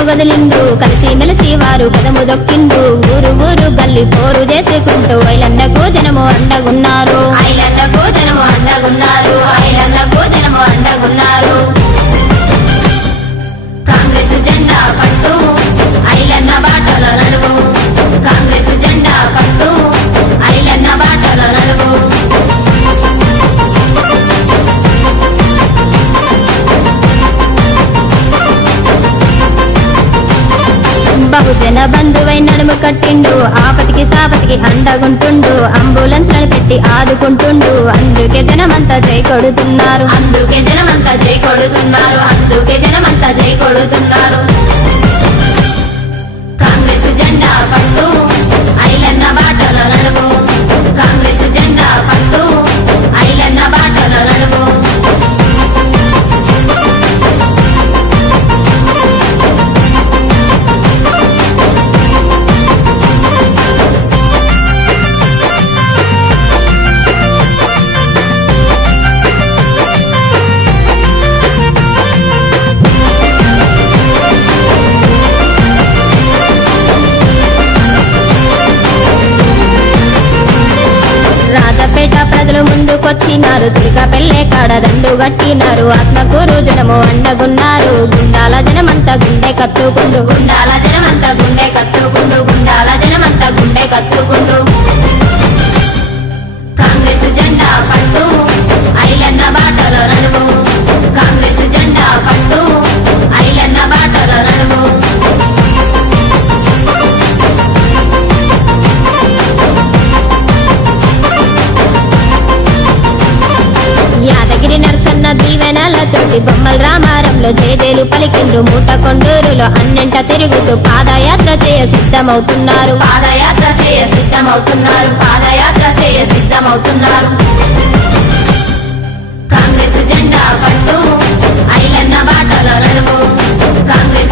కష్టము గదిలిండ్రు కలిసి మెలిసి వారు కదము దొక్కిండ్రు ఊరు ఊరు గల్లి పోరు చేసుకుంటూ ఐలన్నకు జనము అండగున్నారు ఐలన్నకు జనము అండగున్నారు ఐలన్నకు జనము అండగున్నారు కాంగ్రెస్ జెండా పట్టు ఐలన్న బాటల నడువు కాంగ్రెస్ జెండా పట్టు ఐలన్న బాటల నడువు బహుజన బంధువై నడుము కట్టిండు ఆపతికి సాపతికి అండగుంటుండు అంబులెన్స్ పెట్టి ఆదుకుంటుండు అందుకే జనమంతా జై కొడుతున్నారు అందుకే జనమంతా జై కొడుతున్నారు అందుకే జనమంతా జై కొడుతున్నారు కాంగ్రెస్ జెండా పట్టు ఐలన్న బాటల నడువు కాంగ్రెస్ జెండా పట్టు ఐలన్న బాటల నడువు రాజపేట ప్రజలు ముందుకొచ్చినారు తుర్కపల్లె కాడ దండు గట్టినారు ఆత్మకూరు జనము అండగున్నారు గుండాల జనమంతా గుండె కత్తుకుండ్రు గుండాల జనమంతా గుండె కత్తుకుండ్రు గుండాల జనమంతా గుండె కత్తుకుండ్రు కాంగ్రెస్ జెండా పట్టు ఐలన్న బాటల నడువు కాంగ్రెస్ జెండా పట్టు ఐలన్న బాటల నడువు యాదగిరి నరసన్న దీవెనలతోటి బొమ్మల రామారంలో జేజేలు పలికిండ్రు మూట కొండూరులో అన్నింట తిరుగుతూ పాదయాత్ర చేయ సిద్ధమవుతున్నారు పాదయాత్ర చేయ సిద్ధమవుతున్నారు పాదయాత్ర చేయ సిద్ధమవుతున్నారు కాంగ్రెస్ జెండా పట్టు ఐలన్న బాటల నడువు కాంగ్రెస్